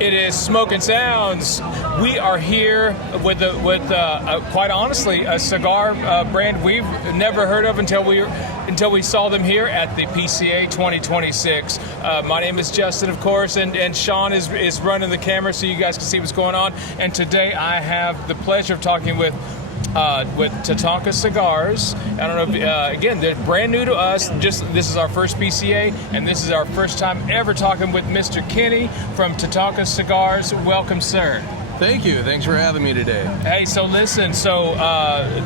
It is Smoking Sounds. We are here with quite honestly a cigar brand we've never heard of until we saw them here at the PCA26. My name is Justin, of course, and Sean is running the camera so you guys can see what's going on. And today I have the pleasure of talking with Tatanka Cigars. I don't know if, again, they're brand new to us. This is our first PCA, and this is our first time ever talking with Mr. Kenny from Tatanka Cigars. Welcome, sir. Thank you. Thanks for having me today. Hey, so listen,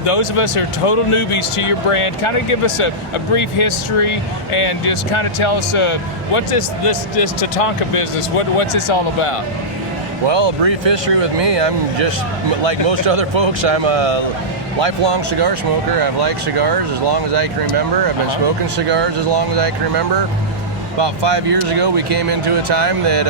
those of us who are total newbies to your brand, kind of give us a brief history and just kind of tell us what's this Tatanka business, what's this all about? Well, a brief history with me. I'm just like most other folks. I'm a lifelong cigar smoker. I've liked cigars as long as I can remember. I've been smoking cigars as long as I can remember. About 5 years ago, we came into a time that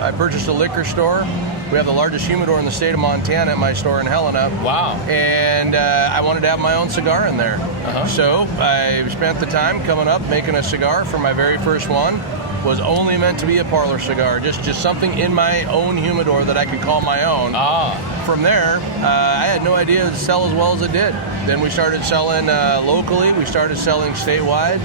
I purchased a liquor store. We have the largest humidor in the state of Montana at my store in Helena. Wow. And I wanted to have my own cigar in there. So I spent the time coming up, making a cigar for my very first one. Was only meant to be a parlor cigar, just something in my own humidor that I could call my own. From there, I had no idea it'd sell as well as it did. Then we started selling locally, we started selling statewide.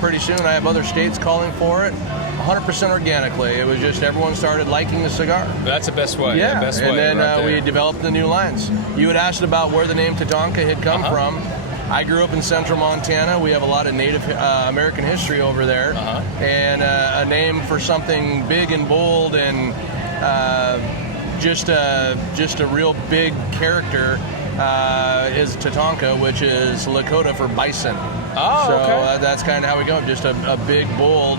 Pretty soon I have other states calling for it. 100% organically. It was just everyone started liking the cigar. That's the best way. Yeah, best and way then right we developed the new lines. You had asked about where the name Tatanka had come from. I grew up in central Montana. We have a lot of Native American history over there. And a name for something big and bold and just a real big character is Tatanka, which is Lakota for bison. So that's kind of how we go, just a big, bold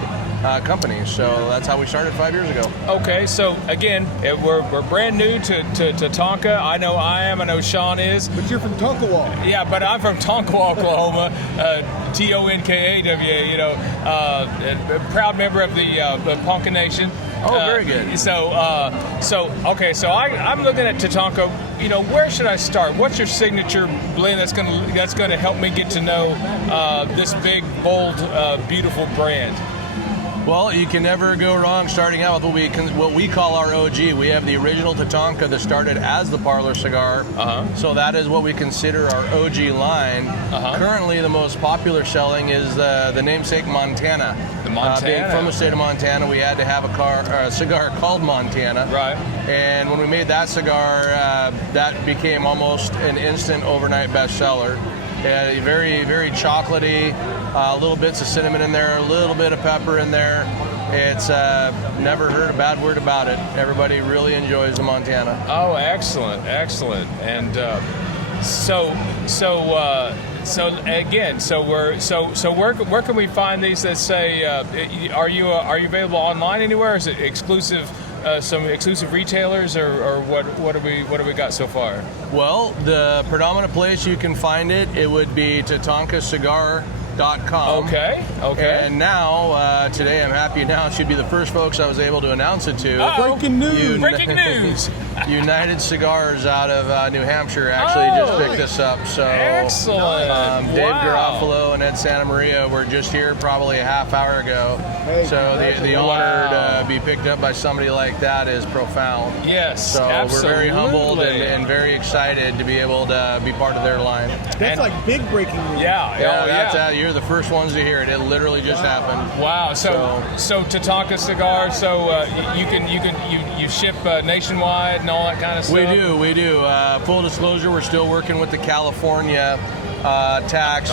company. So that's how we started 5 years ago. Okay, so again, we're brand new to Tatanka. I know I am. I know Sean is. But you're from Tonkawa. Yeah, but I'm from Tonkawa, Oklahoma. Tonkawa. You know, a proud member of the Ponca Nation. Oh, very good. I'm looking at Tatanka. You know, where should I start? What's your signature blend that's gonna help me get to know this big, bold, beautiful brand? Well, you can never go wrong starting out with what we call our OG. We have the original Tatanka that started as the parlor cigar. So that is what we consider our OG line. Currently, the most popular selling is the namesake Montana. The Montana. Being from the state of Montana, we had to have a cigar called Montana. Right. And when we made that cigar, that became almost an instant overnight bestseller. Very, very chocolatey, little bits of cinnamon in there, a little bit of pepper in there. It's never heard a bad word about it. Everybody really enjoys the Montana. Oh, excellent. And where can we find these? That say, are you available online anywhere? Is it exclusive? Some exclusive retailers, or what do we got so far? Well, the predominant place you can find it would be tatankacigar.com. Okay. And now, today I'm happy to announce you'd be the first folks I was able to announce it to. Breaking news! Breaking news! United Cigars out of New Hampshire actually just picked this up. So excellent. Dave Garofalo and Ed Santa Maria were just here probably a half hour ago. So the honor to be picked up by somebody like that is profound. Yes, so absolutely. We're very humbled and very excited to be able to be part of their line. That's like big breaking news. Yeah. You're the first ones to hear it. It literally just happened. Wow. So Tatanka Cigars. So you ship nationwide and all that kind of stuff. We do. Full disclosure, we're still working with the California tax.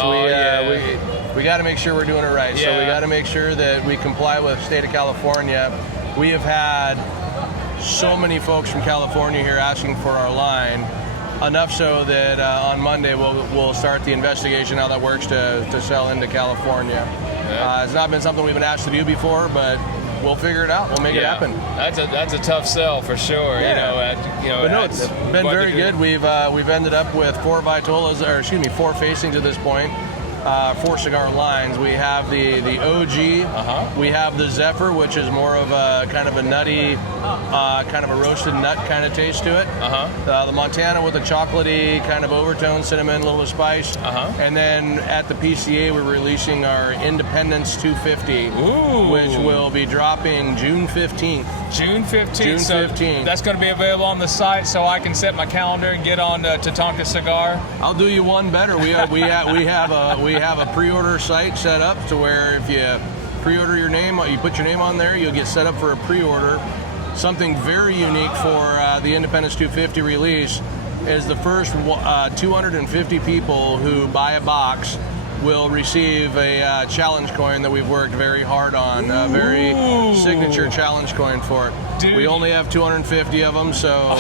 We got to make sure we're doing it right. So we got to make sure that we comply with the state of California. We have had so many folks from California here asking for our line. Enough so that on Monday we'll start the investigation how that works to sell into California. It's not been something we've been asked to do before, but we'll figure it out. We'll make it happen. That's a tough sell for sure. Yeah. It's been very good. We've ended up with four facings at this point. 4 cigar lines. We have the OG. We have the Zephyr, which is more of a kind of a nutty, kind of a roasted nut kind of taste to it. The Montana with a chocolatey kind of overtone, cinnamon, a little bit of spice. And then at the PCA, we're releasing our Independence 250, which will be dropping June 15th. June 15th. June 15th. So that's going to be available on the site, so I can set my calendar and get on Tatanka Cigar. I'll do you one better. We have a pre-order site set up to where if you pre-order your name, you put your name on there, you'll get set up for a pre-order. Something very unique for the Independence 250 release is the first 250 people who buy a box will receive a challenge coin that we've worked very hard on, a very signature challenge coin for it. Dude. We only have 250 of them, so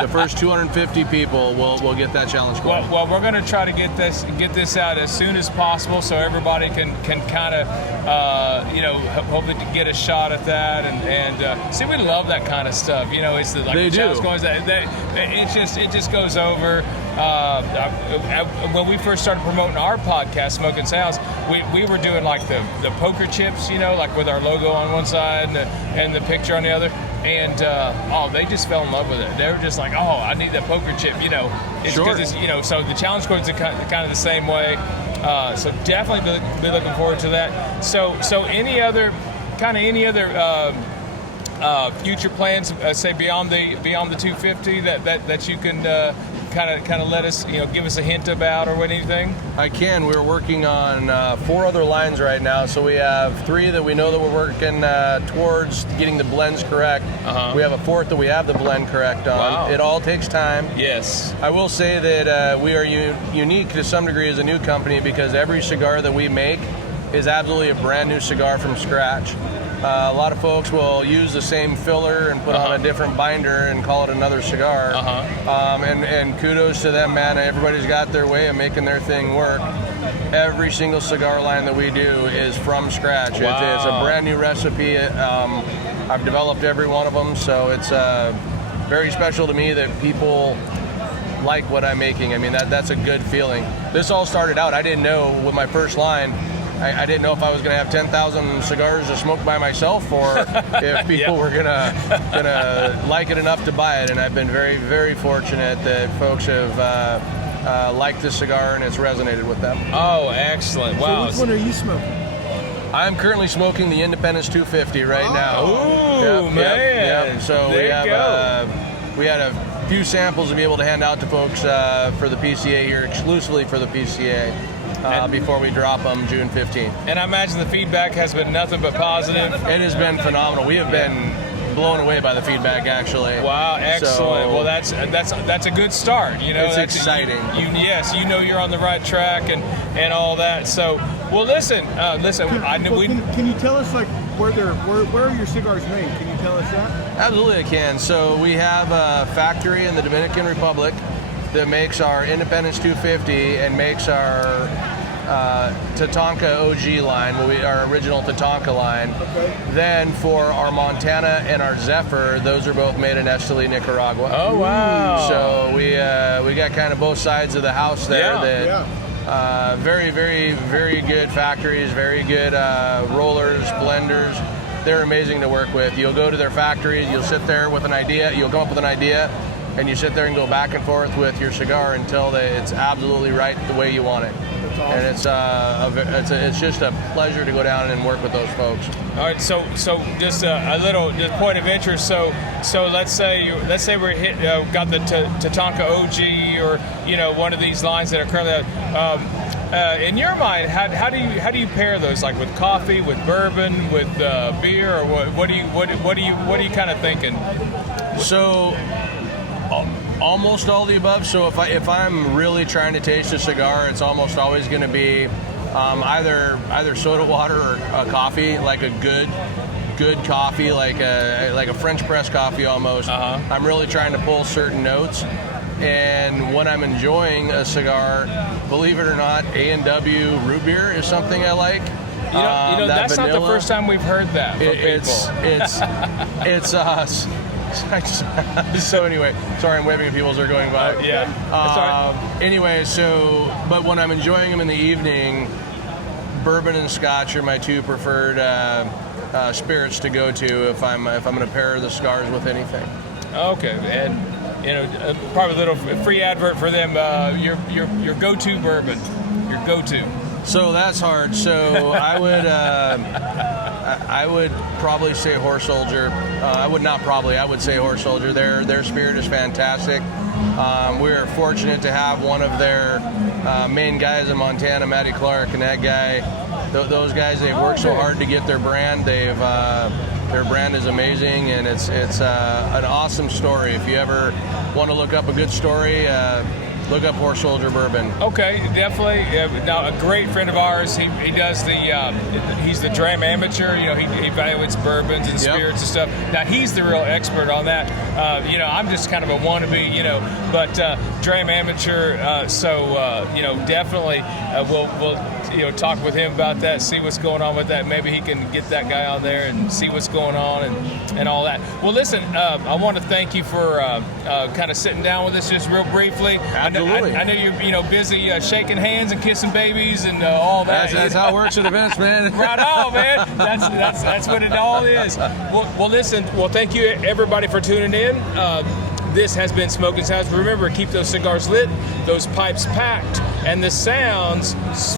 the first 250 people will get that challenge coin. Well, we're going to try to get this out as soon as possible, so everybody can kind of hopefully get a shot at that. And see, we love that kind of stuff. It's the challenge coins that it just goes over. When we first started promoting our podcast, Smoking Sounds, we were doing like the poker chips, like with our logo on one side and the picture on the other. And they just fell in love with it. They were just like, oh, I need that poker chip, It's Sure. it's, so the challenge coins are kind of the same way. So definitely be looking forward to that. So any other future plans, say beyond the 250 that you can kind of let us, give us a hint about or anything? I can. We're working on 4 other lines right now. So we have 3 that we know that we're working towards getting the blends correct. We have a 4th that we have the blend correct on. Wow. It all takes time. Yes. I will say that we are unique to some degree as a new company because every cigar that we make is absolutely a brand new cigar from scratch. A lot of folks will use the same filler and put on a different binder and call it another cigar. And kudos to them, man. Everybody's got their way of making their thing work. Every single cigar line that we do is from scratch. Wow. It's a brand new recipe. I've developed every one of them, so it's very special to me that people like what I'm making. I mean, that's a good feeling. This all started out, I didn't know with my first line, I didn't know if I was going to have 10,000 cigars to smoke by myself or if people were gonna like it enough to buy it. And I've been very, very fortunate that folks have liked this cigar and it's resonated with them. Oh, excellent. Wow. So which one are you smoking? I'm currently smoking the Independence 250 right now. Ooh, man. So we had a few samples to be able to hand out to folks for the PCA here, exclusively for the PCA. Before we drop them June 15th. And I imagine the feedback has been nothing but positive. It has been phenomenal. We have been blown away by the feedback, actually. Wow, excellent. So, well, that's a good start. It's exciting. Yes, you're on the right track and all that. So, well, listen. Can you tell us where are your cigars made? Can you tell us that? Absolutely, I can. So we have a factory in the Dominican Republic that makes our Independence 250 and makes our Tatanka OG line, our original Tatanka line. Okay. Then for our Montana and our Zephyr, those are both made in Esteli, Nicaragua. Oh, wow. So we got kind of both sides of the house there. Very, very, very good factories, very good rollers, blenders. They're amazing to work with. You'll go to their factories, you'll sit there with an idea, you'll come up with an idea, and you sit there and go back and forth with your cigar until it's absolutely right the way you want it. That's awesome. And it's just a pleasure to go down and work with those folks. All right, so just a little point of interest. So let's say we're got the Tatanka OG or one of these lines that are currently in your mind. How do you pair those, like with coffee, with bourbon, with beer, or what are you kind of thinking? So. Almost all the above. So if I'm really trying to taste a cigar, it's almost always going to be either soda water or a coffee, like a good coffee, like a French press coffee almost. I'm really trying to pull certain notes. And when I'm enjoying a cigar, believe it or not, A&W root beer is something I like. That That's vanilla, not the first time we've heard that from people. It's So anyway, sorry, I'm waving at people as they're going by. Yeah. That's all right. Anyway, but when I'm enjoying them in the evening, bourbon and Scotch are my two preferred spirits to go to if I'm going to pair the cigars with anything. Okay, and probably a little free advert for them. Your go-to bourbon, your go-to. So that's hard. So I would probably say Horse Soldier. I would say Horse Soldier. Their spirit is fantastic. We are fortunate to have one of their main guys in Montana, Matty Clark, and that guy. Those guys, they've worked so hard to get their brand. Their brand is amazing, and it's an awesome story. If you ever want to look up a good story, look up Horse Soldier Bourbon. Okay, definitely. Now, a great friend of ours, he does he's the dram amateur. He evaluates bourbons and spirits and stuff. Now, he's the real expert on that. I'm just kind of a wannabe, but dram amateur. So definitely we'll talk with him about that, see what's going on with that. Maybe he can get that guy on there and see what's going on and all that. Well, listen, I want to thank you for kind of sitting down with us just real briefly. Absolutely. I know you're busy shaking hands and kissing babies and all that. That's how it works at events, man. Right on, man. That's what it all is. Well, listen. Well, thank you everybody for tuning in. This has been Smoking Sounds. Remember, keep those cigars lit, those pipes packed, and the sounds